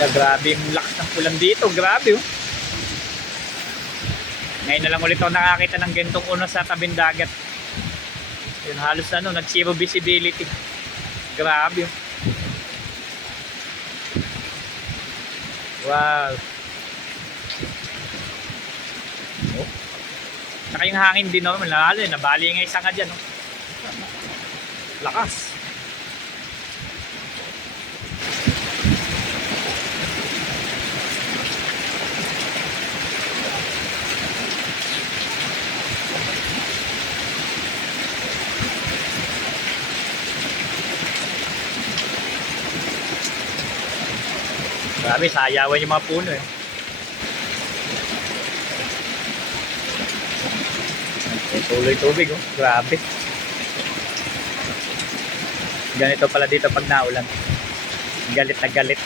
Grabe yung lakas ng ulan dito. Grabe oh. Ngayon na lang ulit ako nakakita ng gantong uno sa tabing dagat. Yun, halos nag-zero visibility. Grabe oh. Wow. Oh. Saka yung hangin din naman, lalo nabali nga isa nga dyan. Oh. Lakas. Grabe, sayawan yung mga puno eh. Tuloy tubig oh, grabe. Ganito pala dito pag naulan. Galit na galit.